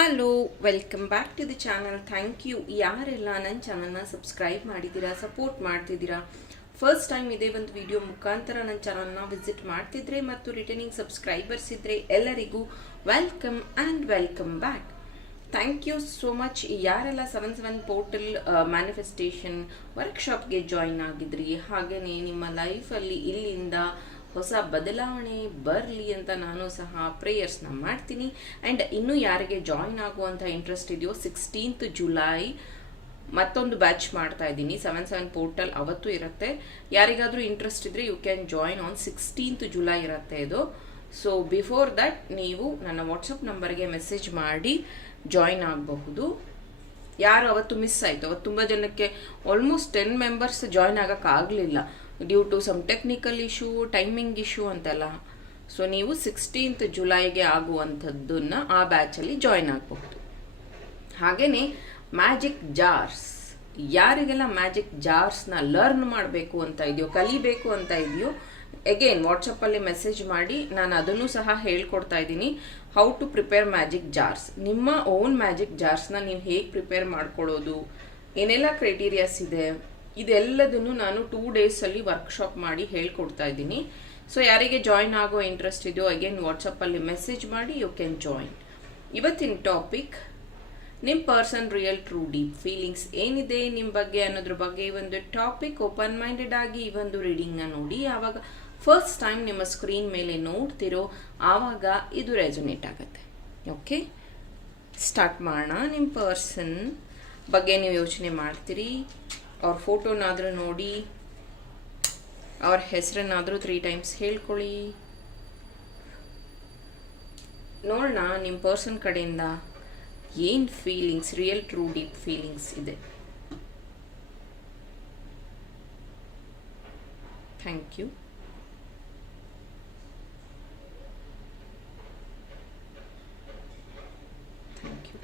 Hello welcome back to the channel thank you ಯಾರೆಲ್ಲ ನನ್ನ ಚಾನಲ್ನ ಸಬ್ಸ್ಕ್ರೈಬ್ ಮಾಡಿದ್ದೀರಾ ಸಪೋರ್ಟ್ ಮಾಡ್ತಿದ್ದೀರಾ ಫಸ್ಟ್ ಟೈಮ್ ಇದೇ ಒಂದು ವಿಡಿಯೋ ಮುಖಾಂತರ ನನ್ನ ಚಾನಲ್ನ ವಿಸಿಟ್ ಮಾಡ್ತಿದ್ರೆ ಮತ್ತು ರಿಟರ್ನಿಂಗ್ ಸಬ್ಸ್ಕ್ರೈಬರ್ಸ್ ಇದ್ದರೆ ಎಲ್ಲರಿಗೂ welcome and welcome back thank you so much ಯಾರೆಲ್ಲ ಸೆವೆನ್ ಸೆವೆನ್ ಪೋರ್ಟಲ್ ಮ್ಯಾನಿಫೆಸ್ಟೇಷನ್ ವರ್ಕ್ಶಾಪ್ಗೆ ಜಾಯಿನ್ ಆಗಿದ್ರಿ ಹಾಗೆಯೇ ನಿಮ್ಮ ಲೈಫಲ್ಲಿ ಇಲ್ಲಿಂದ ಹೊಸ ಬದಲಾವಣೆ ಬರಲಿ ಅಂತ ನಾನು ಸಹ ಪ್ರೇಯರ್ಸ್ನ ಮಾಡ್ತೀನಿ. ಆ್ಯಂಡ್ ಇನ್ನೂ ಯಾರಿಗೆ ಜಾಯಿನ್ ಆಗುವಂಥ ಇಂಟ್ರೆಸ್ಟ್ ಇದೆಯೋ ಸಿಕ್ಸ್ಟೀನ್ತ್ ಜುಲೈ ಮತ್ತೊಂದು ಬ್ಯಾಚ್ ಮಾಡ್ತಾ ಇದ್ದೀನಿ. ಸೆವೆನ್ ಸೆವೆನ್ ಪೋರ್ಟಲ್ ಅವತ್ತು ಇರುತ್ತೆ. ಯಾರಿಗಾದರೂ ಇಂಟ್ರೆಸ್ಟ್ ಇದ್ದರೆ you can join on sixteenth July ಇರುತ್ತೆ ಇದು. ಸೊ ಬಿಫೋರ್ ದಟ್ ನೀವು ನನ್ನ ವಾಟ್ಸಪ್ ನಂಬರ್ಗೆ ಮೆಸೇಜ್ ಮಾಡಿ ಜಾಯಿನ್ ಆಗಬಹುದು. ಯಾರು ಅವತ್ತು ಮಿಸ್ ಆಯಿತು? ಅವತ್ತು ತುಂಬ ಜನಕ್ಕೆ almost ten members join ಆಗೋಕ್ಕಾಗಲಿಲ್ಲ. Due to some technical issue timing issue ಅಂತೆಲ್ಲ. ಸೊ ನೀವು ಸಿಕ್ಸ್ಟೀನ್ತ್ ಜುಲೈಗೆ ಆಗುವಂಥದ್ದನ್ನು ಆ ಬ್ಯಾಚಲ್ಲಿ ಜಾಯ್ನ್ ಆಗಬಹುದು. ಹಾಗೆಯೇ ಮ್ಯಾಜಿಕ್ ಜಾರ್ಸ್ ಯಾರಿಗೆಲ್ಲ ಮ್ಯಾಜಿಕ್ ಜಾರ್ಸ್ನ ಲರ್ನ್ ಮಾಡಬೇಕು ಅಂತ ಇದೆಯೋ, ಕಲಿಬೇಕು ಅಂತ ಇದೆಯೋ ಎಗೇನ್ ವಾಟ್ಸಪ್ಪಲ್ಲಿ ಮೆಸೇಜ್ ಮಾಡಿ ನಾನು ಅದನ್ನು ಸಹ ಹೇಳ್ಕೊಡ್ತಾ ಇದ್ದೀನಿ. How to prepare magic jars ನಿಮ್ಮ ಓನ್ ಮ್ಯಾಜಿಕ್ ಜಾರ್ಸ್ನ ನೀವು ಹೇಗೆ ಪ್ರಿಪೇರ್ ಮಾಡ್ಕೊಳ್ಳೋದು? ಏನೆಲ್ಲ ಕ್ರೈಟೀರಿಯಾಸ್ ಇದೆ? ಇದೆಲ್ಲದನ್ನು ನಾನು ಟೂ ಡೇಸಲ್ಲಿ ವರ್ಕ್ಶಾಪ್ ಮಾಡಿ ಹೇಳ್ಕೊಡ್ತಾ ಇದ್ದೀನಿ. ಸೊ ಯಾರಿಗೆ ಜಾಯಿನ್ ಆಗೋ ಇಂಟ್ರೆಸ್ಟ್ ಇದೆಯೋ ಅಗೇನ್ ವಾಟ್ಸಪ್ಪಲ್ಲಿ ಮೆಸೇಜ್ ಮಾಡಿ ಯು ಕ್ಯಾನ್ ಜಾಯಿನ್ ಇವತ್ತಿನ ಟಾಪಿಕ್ ನಿಮ್ಮ person real true deep feelings ಏನಿದೆ ನಿಮ್ಮ ಬಗ್ಗೆ ಅನ್ನೋದ್ರ ಬಗ್ಗೆ ಈ ಒಂದು ಟಾಪಿಕ್ ಓಪನ್ ಮೈಂಡೆಡ್ ಆಗಿ ಈ ಒಂದು ರೀಡಿಂಗ್ನ ನೋಡಿ. ಆವಾಗ ಫಸ್ಟ್ ಟೈಮ್ ನಿಮ್ಮ ಸ್ಕ್ರೀನ್ ಮೇಲೆ ನೋಡ್ತಿರೋ, ಆವಾಗ ಇದು ರೆಸೊನೇಟ್ ಆಗುತ್ತೆ. ಓಕೆ ಸ್ಟಾರ್ಟ್ ಮಾಡೋಣ ನಿಮ್ಮ ಪರ್ಸನ್ ಬಗ್ಗೆ ನೀವು ಯೋಚನೆ ಮಾಡ್ತೀರಿ. ಅವ್ರ ಫೋಟೋನಾದರೂ ನೋಡಿ, ಅವ್ರ ಹೆಸರನ್ನಾದರೂ ತ್ರೀ ಟೈಮ್ಸ್ ಹೇಳ್ಕೊಳ್ಳಿ. ನೋಡೋಣ ನಿಮ್ಮ ಪರ್ಸನ್ ಕಡೆಯಿಂದ ಏನು feelings real true deep feelings ಇದೆ. ಥ್ಯಾಂಕ್ ಯು ಥ್ಯಾಂಕ್ ಯು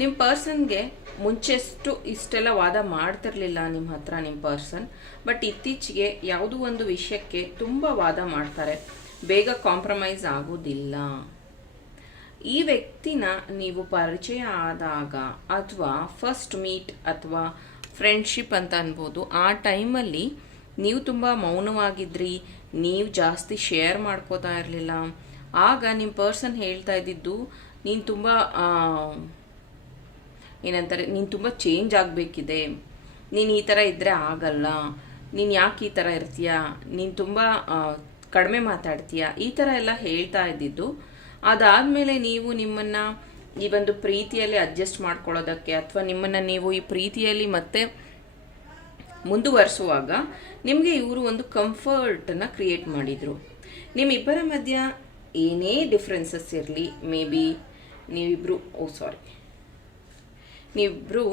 ನಿಮ್ಮ ಪರ್ಸನ್ಗೆ ಮುಂಚೆಷ್ಟು ಇಷ್ಟೆಲ್ಲ ವಾದ ಮಾಡ್ತಿರ್ಲಿಲ್ಲ ನಿಮ್ಮ ಹತ್ರ ನಿಮ್ಮ ಪರ್ಸನ್ ಬಟ್ ಇತ್ತೀಚೆಗೆ ಯಾವುದೋ ಒಂದು ವಿಷಯಕ್ಕೆ ತುಂಬ ವಾದ ಮಾಡ್ತಾರೆ. ಬೇಗ ಕಾಂಪ್ರಮೈಸ್ ಆಗೋದಿಲ್ಲ. ಈ ವ್ಯಕ್ತಿನ ನೀವು ಪರಿಚಯ ಆದಾಗ ಅಥವಾ ಫಸ್ಟ್ ಮೀಟ್ ಅಥವಾ ಫ್ರೆಂಡ್ಶಿಪ್ ಅಂತ ಅನ್ಬೋದು, ಆ ಟೈಮಲ್ಲಿ ನೀವು ತುಂಬ ಮೌನವಾಗಿದ್ರಿ, ನೀವು ಜಾಸ್ತಿ ಶೇರ್ ಮಾಡ್ಕೋತಾ ಇರಲಿಲ್ಲ. ಆಗ ನಿಮ್ಮ ಪರ್ಸನ್ ಹೇಳ್ತಾ ಇದ್ದಿದ್ದು, ನೀನು ತುಂಬ ಏನಂತಾರೆ, ನೀನು ತುಂಬ ಚೇಂಜ್ ಆಗಬೇಕಿದೆ. ನೀನು ಈ ಥರ ಇದ್ದರೆ ಆಗಲ್ಲ. ನೀನು ಯಾಕೆ ಈ ಥರ ಇರ್ತೀಯ? ನೀನು ತುಂಬ ಕಡಿಮೆ ಮಾತಾಡ್ತೀಯ? ಈ ಥರ ಎಲ್ಲ ಹೇಳ್ತಾ ಇದ್ದಿದ್ದು. ಅದಾದಮೇಲೆ ನೀವು ನಿಮ್ಮನ್ನು ಈ ಒಂದು ಪ್ರೀತಿಯಲ್ಲಿ ಅಡ್ಜಸ್ಟ್ ಮಾಡ್ಕೊಳ್ಳೋದಕ್ಕೆ ಅಥವಾ ನಿಮ್ಮನ್ನು ನೀವು ಈ ಪ್ರೀತಿಯಲ್ಲಿ ಮತ್ತೆ ಮುಂದುವರಿಸುವಾಗ ನಿಮಗೆ ಇವರು ಒಂದು ಕಂಫರ್ಟನ್ನು ಕ್ರಿಯೇಟ್ ಮಾಡಿದರು. ನಿಮ್ಮಿಬ್ಬರ ಮಧ್ಯ ಏನೇ ಡಿಫ್ರೆನ್ಸಸ್ ಇರಲಿ ಮೇ ಬಿ ನೀವಿಬ್ಬರು ಓ ಸಾರಿ ನೀವಿಬ್ಬರು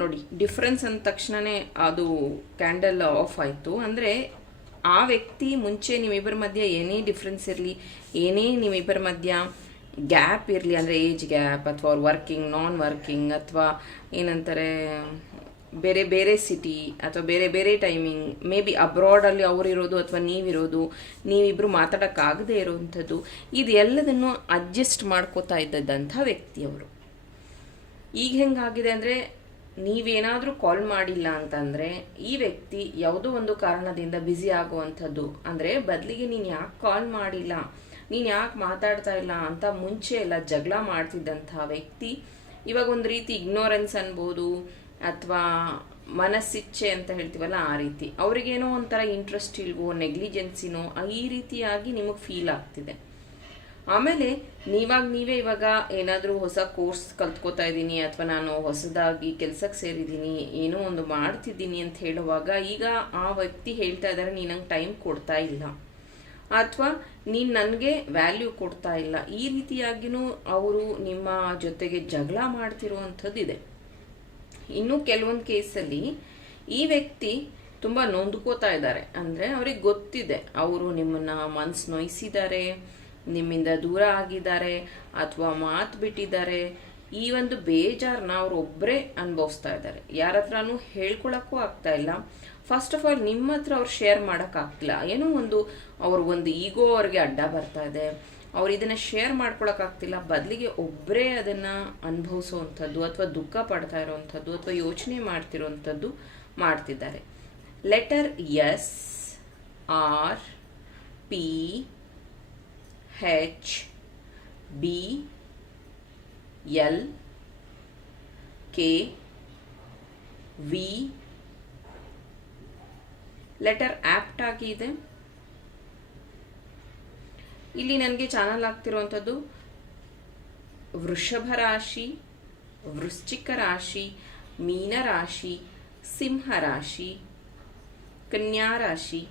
ನೋಡಿ ಡಿಫ್ರೆನ್ಸ್ ಅಂದ ತಕ್ಷಣನೇ ಅದು ಕ್ಯಾಂಡಲ್ ಆಫ್ ಆಯಿತು. ಅಂದರೆ ಆ ವ್ಯಕ್ತಿ ಮುಂಚೆ ನಿಮ್ಮಿಬ್ಬರ ಮಧ್ಯ ಏನೇ ಡಿಫ್ರೆನ್ಸ್ ಇರಲಿ, ಏನೇ ನಿಮ್ಮಿಬ್ಬರ ಮಧ್ಯ ಗ್ಯಾಪ್ ಇರಲಿ ಅಂದರೆ ಏಜ್ ಗ್ಯಾಪ್ ಅಥವಾ ಅವ್ರು ವರ್ಕಿಂಗ್ ನಾನ್ ವರ್ಕಿಂಗ್ ಅಥವಾ ಏನಂತಾರೆ, ಬೇರೆ ಬೇರೆ ಸಿಟಿ ಅಥವಾ ಬೇರೆ ಬೇರೆ ಟೈಮಿಂಗ್ ಮೇ ಬಿ ಅಬ್ರಾಡಲ್ಲಿ ಅವರಿರೋದು ಅಥವಾ ನೀವಿರೋದು ನೀವಿಬ್ಬರು ಮಾತಾಡೋಕ್ಕಾಗದೇ ಇರೋವಂಥದ್ದು ಇದೆಲ್ಲದನ್ನು ಅಡ್ಜಸ್ಟ್ ಮಾಡ್ಕೋತಾ ಇದ್ದದ್ದಂಥ ವ್ಯಕ್ತಿಯವರು. ಈಗ ಹೆಂಗಾಗಿದೆ ಅಂದರೆ ನೀವೇನಾದರೂ ಕಾಲ್ ಮಾಡಿಲ್ಲ ಅಂತಂದರೆ ಈ ವ್ಯಕ್ತಿ ಯಾವುದೋ ಒಂದು ಕಾರಣದಿಂದ ಬ್ಯುಸಿ ಆಗುವಂಥದ್ದು. ಅಂದರೆ ಬದಲಿಗೆ ನೀನು ಯಾಕೆ ಕಾಲ್ ಮಾಡಿಲ್ಲ? ನೀನು ಯಾಕೆ ಮಾತಾಡ್ತಾ ಇಲ್ಲ ಅಂತ ಮುಂಚೆ ಎಲ್ಲ ಜಗಳ ಮಾಡ್ತಿದ್ದಂಥ ವ್ಯಕ್ತಿ. ಇವಾಗ ಒಂದು ರೀತಿ ಇಗ್ನೋರೆನ್ಸ್ ಅನ್ಬೋದು ಅಥವಾ ಮನಸ್ಸಿಚ್ಛೆ ಅಂತ ಹೇಳ್ತೀವಲ್ಲ ಆ ರೀತಿ. ಅವ್ರಿಗೇನೋ ಒಂಥರ ಇಂಟ್ರೆಸ್ಟ್ ಇಲ್ವೋ ನೆಗ್ಲಿಜೆನ್ಸಿನೋ ಈ ರೀತಿಯಾಗಿ ನಿಮಗೆ ಫೀಲ್ ಆಗ್ತಿದೆ. ಆಮೇಲೆ ನೀವಾಗ ನೀವೇ ಇವಾಗ ಏನಾದರೂ ಹೊಸ ಕೋರ್ಸ್ ಕಲ್ತ್ಕೋತಾ ಇದ್ದೀನಿ ಅಥವಾ ನಾನು ಹೊಸದಾಗಿ ಕೆಲಸಕ್ಕೆ ಸೇರಿದ್ದೀನಿ, ಏನೋ ಒಂದು ಮಾಡ್ತಿದ್ದೀನಿ ಅಂತ ಹೇಳುವಾಗ ಈಗ ಆ ವ್ಯಕ್ತಿ ಹೇಳ್ತಾ ಇದ್ದಾರೆ ನೀನು ಟೈಮ್ ಕೊಡ್ತಾ ಇಲ್ಲ. ಅಥವಾ ನೀನು ನನಗೆ ವ್ಯಾಲ್ಯೂ ಕೊಡ್ತಾ ಇಲ್ಲ, ಈ ರೀತಿಯಾಗಿಯೂ ಅವರು ನಿಮ್ಮ ಜೊತೆಗೆ ಜಗಳ ಮಾಡ್ತಿರುವಂಥದ್ದಿದೆ. ಇನ್ನು ಕೆಲವೊಂದು ಕೇಸಲ್ಲಿ ಈ ವ್ಯಕ್ತಿ ತುಂಬ ನೊಂದ್ಕೋತಾ ಇದ್ದಾರೆ. ಅಂದರೆ ಅವ್ರಿಗೆ ಗೊತ್ತಿದೆ, ಅವರು ನಿಮ್ಮನ್ನ ಮನ್ಸ್ ನೋಯಿಸಿದ್ದಾರೆ, ನಿಮ್ಮಿಂದ ದೂರ ಆಗಿದ್ದಾರೆ, ಅಥವಾ ಮಾತು ಬಿಟ್ಟಿದ್ದಾರೆ. ಈ ಒಂದು ಬೇಜಾರನ್ನ ಅವ್ರು ಒಬ್ಬರೇ ಅನುಭವಿಸ್ತಾ ಇದ್ದಾರೆ. ಯಾರ ಹತ್ರನೂ ಹೇಳ್ಕೊಳಕ್ಕೂ ಆಗ್ತಾ ಇಲ್ಲ. ಫಸ್ಟ್ ಆಫ್ ಆಲ್ ನಿಮ್ಮ ಹತ್ರ ಅವ್ರು ಶೇರ್ ಮಾಡೋಕ್ಕಾಗ್ತಿಲ್ಲ ಏನೋ ಒಂದು ಅವ್ರ ಒಂದು ಈಗೋ ಅವ್ರಿಗೆ ಅಡ್ಡ ಬರ್ತಾ ಇದೆ. ಅವ್ರು ಇದನ್ನು ಶೇರ್ ಮಾಡ್ಕೊಳಕ್ಕಾಗ್ತಿಲ್ಲ ಬದಲಿಗೆ ಒಬ್ಬರೇ ಅದನ್ನು ಅನುಭವಿಸುವಂಥದ್ದು ಅಥವಾ ದುಃಖ ಪಡ್ತಾ ಇರೋವಂಥದ್ದು ಅಥವಾ ಯೋಚನೆ ಮಾಡ್ತಿರೋವಂಥದ್ದು ಮಾಡ್ತಿದ್ದಾರೆ. Letter S R P H B L K V letter opt ಆಗಿ ಇದೆ. ಇಲ್ಲಿ ನನಗೆ ಚಾನಲ್ ಆಗ್ತಿರುವಂಥದ್ದು ವೃಷಭ ರಾಶಿ, ವೃಶ್ಚಿಕ ರಾಶಿ, ಮೀನ ರಾಶಿ, ಸಿಂಹ ರಾಶಿ, ಕನ್ಯಾ ರಾಶಿ,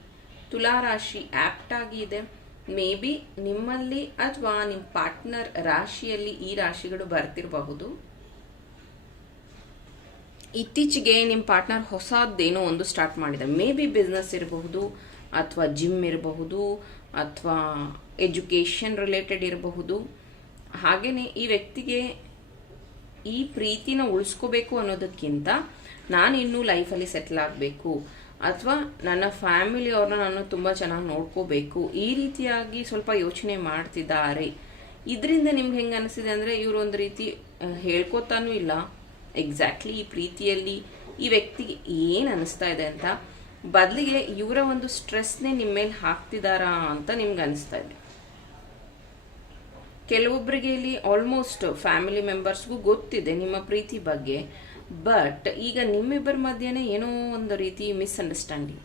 ತುಲಾ ರಾಶಿ ಆಪ್ಟ್ ಆಗಿ ಇದೆ. ಮೇ ಬಿ ನಿಮ್ಮಲ್ಲಿ ಅಥವಾ ನಿಮ್ಮ ಪಾರ್ಟ್ನರ್ ರಾಶಿಯಲ್ಲಿ ಈ ರಾಶಿಗಳು ಬರ್ತಿರಬಹುದು. ಇತ್ತೀಚೆಗೆ ನಿಮ್ಮ ಪಾರ್ಟ್ನರ್ ಹೊಸದೇನೋ ಒಂದು ಸ್ಟಾರ್ಟ್ ಮಾಡಿದೆ. ಮೇ ಬಿ ಬಿಸ್ನೆಸ್ ಇರಬಹುದು, ಅಥವಾ ಜಿಮ್ ಇರಬಹುದು, ಅಥವಾ ಎಜುಕೇಷನ್ ರಿಲೇಟೆಡ್ ಇರಬಹುದು. ಹಾಗೆಯೇ ಈ ವ್ಯಕ್ತಿಗೆ ಈ ಪ್ರೀತಿನ ಉಳಿಸ್ಕೋಬೇಕು ಅನ್ನೋದಕ್ಕಿಂತ ನಾನು ಇನ್ನೂ ಲೈಫಲ್ಲಿ ಸೆಟ್ಲ್ ಆಗಬೇಕು. ಅಥವಾ ನನ್ನ ಫ್ಯಾಮಿಲಿ ಅವ್ರನ್ನ ನಾನು ತುಂಬ ಚೆನ್ನಾಗಿ ನೋಡ್ಕೋಬೇಕು. ಈ ರೀತಿಯಾಗಿ ಸ್ವಲ್ಪ ಯೋಚನೆ ಮಾಡ್ತಿದ್ದಾರೆ. ಇದರಿಂದ ನಿಮ್ಗೆ ಹೆಂಗೆ ಅನಿಸಿದೆ ಅಂದರೆ ಇವರು ಒಂದು ರೀತಿ ಹೇಳ್ಕೊತಾನೂ ಇಲ್ಲ. ಎಕ್ಸಾಕ್ಟ್ಲಿ ಈ ಪ್ರೀತಿಯಲ್ಲಿ ಈ ವ್ಯಕ್ತಿಗೆ ಏನು ಅನಿಸ್ತಾ ಇದೆ ಅಂತ. ಬದಲಿಗೆ ಇವರ ಒಂದು ಸ್ಟ್ರೆಸ್ನೇ ನಿಮ್ಮ ಮೇಲೆ ಹಾಕ್ತಿದಾರಾ ಅಂತ ನಿಮ್ಗೆ ಅನಿಸ್ತಾ ಇದೆ. ಕೆಲವೊಬ್ಬರಿಗೆ ಇಲ್ಲಿ ಆಲ್ಮೋಸ್ಟ್ ಫ್ಯಾಮಿಲಿ ಮೆಂಬರ್ಸ್ಗೂ ಗೊತ್ತಿದೆ ನಿಮ್ಮ ಪ್ರೀತಿ ಬಗ್ಗೆ. ಬಟ್ ಈಗ ನಿಮ್ಮಿಬ್ಬರ ಮಧ್ಯೆನೇ ಏನೋ ಒಂದು ರೀತಿ ಮಿಸ್ಅಂಡರ್ಸ್ಟ್ಯಾಂಡಿಂಗ್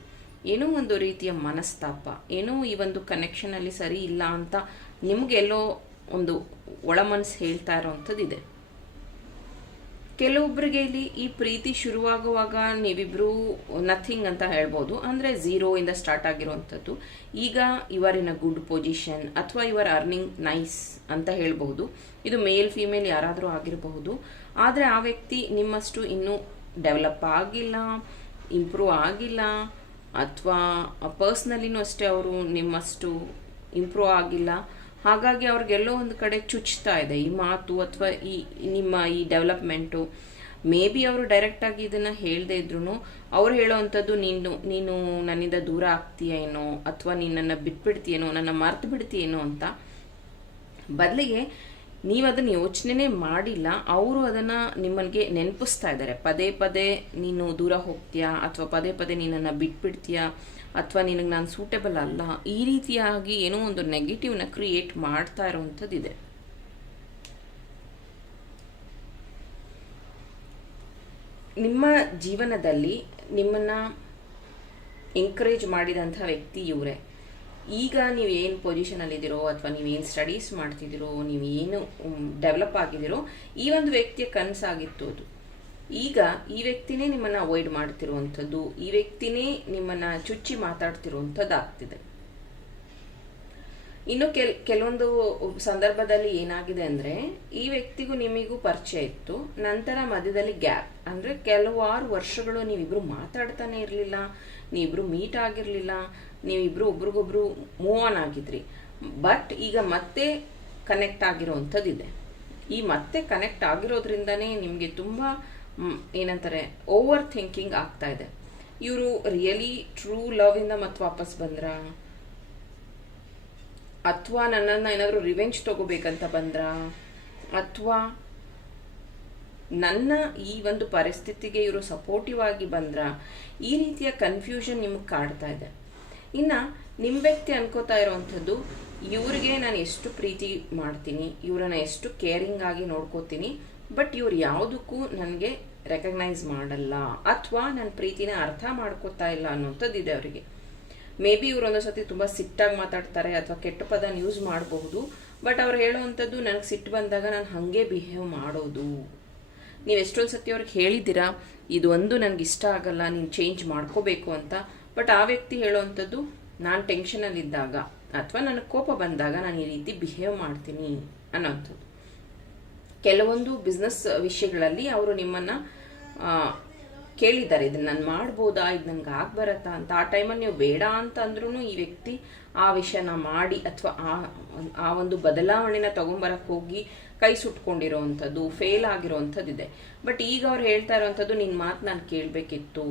ಏನೋ ಒಂದು ರೀತಿಯ ಮನಸ್ತಾಪ. ಏನೋ ಈ ಒಂದು ಕನೆಕ್ಷನಲ್ಲಿ ಸರಿ ಇಲ್ಲ ಅಂತ ನಿಮಗೆಲ್ಲೋ ಒಂದು ಒಳ ಮನಸ್ಸು ಹೇಳ್ತಾ ಇರೋವಂಥದ್ದಿದೆ. ಕೆಲವೊಬ್ಬರಿಗೆ ಇಲ್ಲಿ ಈ ಪ್ರೀತಿ ಶುರುವಾಗುವಾಗ ನೀವಿಬ್ರು ನಥಿಂಗ್ ಅಂತ ಹೇಳ್ಬೋದು. ಅಂದರೆ ಝೀರೋ ಇಂದ ಸ್ಟಾರ್ಟ್ ಆಗಿರುವಂಥದ್ದು. ಈಗ ಇವರ್ ಇನ್ ಅ ಗುಡ್ ಪೊಸಿಷನ್ ಅಥವಾ ಇವರ್ ಅರ್ನಿಂಗ್ ನೈಸ್ ಅಂತ ಹೇಳ್ಬಹುದು ಇದು ಮೇಲ್ ಫೀಮೇಲ್ ಯಾರಾದರೂ ಆಗಿರಬಹುದು. ಆದರೆ ಆ ವ್ಯಕ್ತಿ ನಿಮ್ಮಷ್ಟು ಇನ್ನೂ ಡೆವಲಪ್ ಆಗಿಲ್ಲ ಇಂಪ್ರೂವ್ ಆಗಿಲ್ಲ, ಅಥವಾ ಪರ್ಸ್ನಲಿನೂ ಅಷ್ಟೇ ಅವರು ನಿಮ್ಮಷ್ಟು ಇಂಪ್ರೂವ್ ಆಗಿಲ್ಲ. ಹಾಗಾಗಿ ಅವ್ರಿಗೆಲ್ಲೋ ಒಂದು ಕಡೆ ಚುಚ್ತಾ ಇದೆ. ಈ ಮಾತು ಅಥವಾ ಈ ನಿಮ್ಮ ಈ ಡೆವಲಪ್ಮೆಂಟು, ಮೇ ಬಿ ಅವರು ಡೈರೆಕ್ಟಾಗಿ ಇದನ್ನು ಹೇಳದೇ ಇದ್ರು ಅವ್ರು ಹೇಳೋವಂಥದ್ದು ನೀನು ನೀನು ನನ್ನಿಂದ ದೂರ ಆಗ್ತೀಯೇನೋ ಅಥವಾ ನಿನ್ನನ್ನು ಬಿಟ್ಬಿಡ್ತೀಯೇನೋ, ನನ್ನ ಮರ್ತು ಬಿಡ್ತೀಯೇನೋ ಅಂತ ಬದಲಿಗೆ ನೀವು ಅದನ್ನು ಯೋಚನೆನೇ ಮಾಡಿಲ್ಲ. ಅವರು ಅದನ್ನು ನಿಮ್ಮನಿಗೆ ನೆನಪಿಸ್ತಾ ಇದ್ದಾರೆ ಪದೇ ಪದೇ ನೀನು ದೂರ ಹೋಗ್ತೀಯಾ ಅಥವಾ ಪದೇ ಪದೇ ನೀನನ್ನು ಬಿಟ್ಬಿಡ್ತೀಯಾ ಅಥವಾ ನಿನಗೆ ನಾನು ಸೂಟೇಬಲ್ ಅಲ್ಲ, ಈ ರೀತಿಯಾಗಿ ಏನೋ ಒಂದು ನೆಗೆಟಿವ್ನ ಕ್ರಿಯೇಟ್ ಮಾಡ್ತಾ ಇರುವಂಥದ್ದಿದೆ ನಿಮ್ಮ ಜೀವನದಲ್ಲಿ ನಿಮ್ಮನ್ನ ಎಂಕರೇಜ್ ಮಾಡಿದಂಥ ವ್ಯಕ್ತಿ ಇವರೇ. ಈಗ ನೀವು ಏನು ಪೊಸಿಷನಲ್ಲಿದ್ದೀರೋ ಅಥವಾ ನೀವೇನು ಸ್ಟಡೀಸ್ ಮಾಡ್ತಿದ್ದೀರೋ, ನೀವು ಏನು ಡೆವಲಪ್ ಆಗಿದ್ದೀರೋ, ಈ ಒಂದು ವ್ಯಕ್ತಿಯ ಕನಸಾಗಿತ್ತು ಅದು. ಈಗ ಈ ವ್ಯಕ್ತಿನೇ ನಿಮ್ಮನ್ನು ಅವಾಯ್ಡ್ ಮಾಡ್ತಿರುವಂಥದ್ದು, ಈ ವ್ಯಕ್ತಿನೇ ನಿಮ್ಮನ್ನು ಚುಚ್ಚಿ ಮಾತಾಡ್ತಿರುವಂಥದ್ದು ಆಗ್ತಿದೆ ಇನ್ನು ಕೆಲ್, ಕೆಲವೊಂದು ಸಂದರ್ಭದಲ್ಲಿ ಏನಾಗಿದೆ ಅಂದರೆ, ಈ ವ್ಯಕ್ತಿಗೂ ನಿಮಗೂ ಪರಿಚಯ ಇತ್ತು, ನಂತರ ಮಧ್ಯದಲ್ಲಿ ಗ್ಯಾಪ್ ಅಂದರೆ ಕೆಲವಾರು ವರ್ಷಗಳು ನೀವಿಬ್ರು ಮಾತಾಡ್ತಾನೆ ಇರಲಿಲ್ಲ, ನೀವಿಬ್ರು ಮೀಟ್ ಆಗಿರಲಿಲ್ಲ, ನೀವಿಬ್ರು ಒಬ್ರಿಗೊಬ್ರು ಮೂವ್ ಆನ್ ಆಗಿದ್ರಿ. ಬಟ್ ಈಗ ಮತ್ತೆ ಕನೆಕ್ಟ್ ಆಗಿರೋವಂಥದ್ದಿದೆ. ಈ ಮತ್ತೆ ಕನೆಕ್ಟ್ ಆಗಿರೋದ್ರಿಂದನೇ ನಿಮಗೆ ತುಂಬ ಏನಂತಾರೆ ಓವರ್ ಥಿಂಕಿಂಗ್ ಆಗ್ತಾ ಇದೆ. ಇವರು ರಿಯಲಿ ಟ್ರೂ ಲವ್ ಇಂದ ಮತ್ತೆ ವಾಪಸ್ ಬಂದ್ರಾ? ಅಥವಾ ನನ್ನನ್ನು ಏನಾದರೂ ರಿವೆಂಜ್ ತಗೋಬೇಕಂತ ಬಂದ್ರ? ಅಥವಾ ನನ್ನ ಈ ಒಂದು ಪರಿಸ್ಥಿತಿಗೆ ಇವರು ಸಪೋರ್ಟಿವ್ ಆಗಿ ಬಂದ್ರ? ಈ ರೀತಿಯ ಕನ್ಫ್ಯೂಷನ್ ನಿಮಗೆ ಕಾಡ್ತಾ ಇದೆ. ಇನ್ನ ನಿಮ್ಮ ವ್ಯಕ್ತಿ ಅನ್ಕೋತಾ ಇರೋವಂಥದ್ದು, ಇವ್ರಿಗೆ ನಾನು ಎಷ್ಟು ಪ್ರೀತಿ ಮಾಡ್ತೀನಿ, ಇವರನ್ನ ಎಷ್ಟು ಕೇರಿಂಗ್ ಆಗಿ ನೋಡ್ಕೋತೀನಿ ಬಟ್ ಇವ್ರು ಯಾವುದಕ್ಕೂ ನನಗೆ ರೆಕಗ್ನೈಸ್ ಮಾಡಲ್ಲ ಅಥವಾ ನನ್ನ ಪ್ರೀತಿನ ಅರ್ಥ ಮಾಡ್ಕೋತಾ ಇಲ್ಲ ಅನ್ನೋಂಥದ್ದು ಇದೆ ಅವರಿಗೆ. ಮೇ ಬಿ ಇವ್ರು ಒಂದೊಂದು ಸತಿ ತುಂಬ ಸಿಟ್ಟಾಗಿ ಮಾತಾಡ್ತಾರೆ ಅಥವಾ ಕೆಟ್ಟ ಪದನ ಯೂಸ್ ಮಾಡಬಹುದು ಬಟ್ ಅವ್ರು ಹೇಳುವಂಥದ್ದು ನನಗೆ ಸಿಟ್ಟು ಬಂದಾಗ ನಾನು ಹಾಗೆ ಬಿಹೇವ್ ಮಾಡೋದು. ನೀವು ಎಷ್ಟೊಂದು ಸತಿ ಅವ್ರಿಗೆ ಹೇಳಿದ್ದೀರಾ, ಇದು ಒಂದು ನನಗೆ ಇಷ್ಟ ಆಗಲ್ಲ, ನೀನು ಚೇಂಜ್ ಮಾಡ್ಕೋಬೇಕು ಅಂತ ಬಟ್ ಆ ವ್ಯಕ್ತಿ ಹೇಳೋವಂಥದ್ದು ನಾನು ಟೆನ್ಷನಲ್ಲಿದ್ದಾಗ ಅಥವಾ ನನಗೆ ಕೋಪ ಬಂದಾಗ ನಾನು ಈ ರೀತಿ ಬಿಹೇವ್ ಮಾಡ್ತೀನಿ ಅನ್ನೋವಂಥದ್ದು. ಕೆಲವೊಂದು ಬಿಸ್ನೆಸ್ ವಿಷಯಗಳಲ್ಲಿ ಅವರು ನಿಮ್ಮನ್ನು ಕೇಳಿದ್ದಾರೆ. ಇದನ್ನು ನಾನು ಮಾಡ್ಬೋದಾ? ಇದು ನಂಗೆ ಆಗ್ಬರತ್ತಾ ಅಂತ. ಆ ಟೈಮಲ್ಲಿ ನೀವು ಬೇಡ ಅಂತ ಅಂದ್ರೂ ಈ ವ್ಯಕ್ತಿ ಆ ವಿಷಯನ ಮಾಡಿ ಅಥವಾ ಆ ಆ ಒಂದು ಬದಲಾವಣೆನ ತಗೊಂಬರಕ್ಕೆ ಹೋಗಿ ಕೈ ಸುಟ್ಕೊಂಡಿರೋವಂಥದ್ದು ಫೇಲ್ ಆಗಿರೋವಂಥದ್ದು ಇದೆ ಬಟ್ ಈಗ ಅವ್ರು ಹೇಳ್ತಾ ಇರೋವಂಥದ್ದು ನಿನ್ನ ಮಾತು ನಾನು ಕೇಳಬೇಕಿತ್ತು.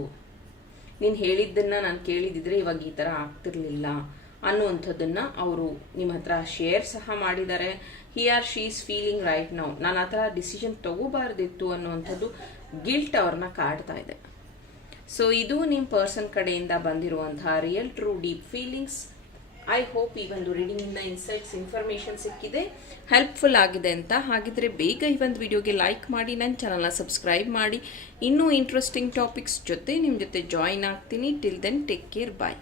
ನೀನು ಹೇಳಿದ್ದನ್ನ ನಾನು ಕೇಳಿದಿದ್ರೆ ಇವಾಗ ಈ ಥರ ಆಗ್ತಿರ್ಲಿಲ್ಲ ಅನ್ನುವಂಥದ್ದನ್ನು ಅವರು ನಿಮ್ಮ ಹತ್ರ ಶೇರ್ ಸಹ ಮಾಡಿದ್ದಾರೆ. He are she is feeling right ನಾವು ನಾನು ಆ ಥರ ಡಿಸಿಷನ್ ತಗೋಬಾರ್ದಿತ್ತು ಅನ್ನುವಂಥದ್ದು ಗಿಲ್ಟ್ ಅವ್ರನ್ನ ಕಾಡ್ತಾ ಇದೆ. ಸೊ ಇದು ನಿಮ್ಮ ಪರ್ಸನ್ ಕಡೆಯಿಂದ ಬಂದಿರುವಂತಹ real true deep feelings I hope ಈ ಒಂದು ರೀಡಿಂಗಿಂದ ಇನ್ಸೈಟ್ಸ್ ಇನ್ಫಾರ್ಮೇಷನ್ ಸಿಕ್ಕಿದೆ ಹೆಲ್ಪ್ಫುಲ್ ಆಗಿದೆ ಅಂತ. ಹಾಗಿದ್ರೆ ಬೇಗ ಈ ಒಂದು ವಿಡಿಯೋಗೆ ಲೈಕ್ ಮಾಡಿ, ನನ್ನ ಚಾನಲ್ನ ಸಬ್ಸ್ಕ್ರೈಬ್ ಮಾಡಿ. ಇನ್ನೂ ಇಂಟ್ರೆಸ್ಟಿಂಗ್ ಟಾಪಿಕ್ಸ್ ಜೊತೆ ನಿಮ್ಮ ಜೊತೆ ಜಾಯಿನ್ ಆಗ್ತೀನಿ. Till then take care bye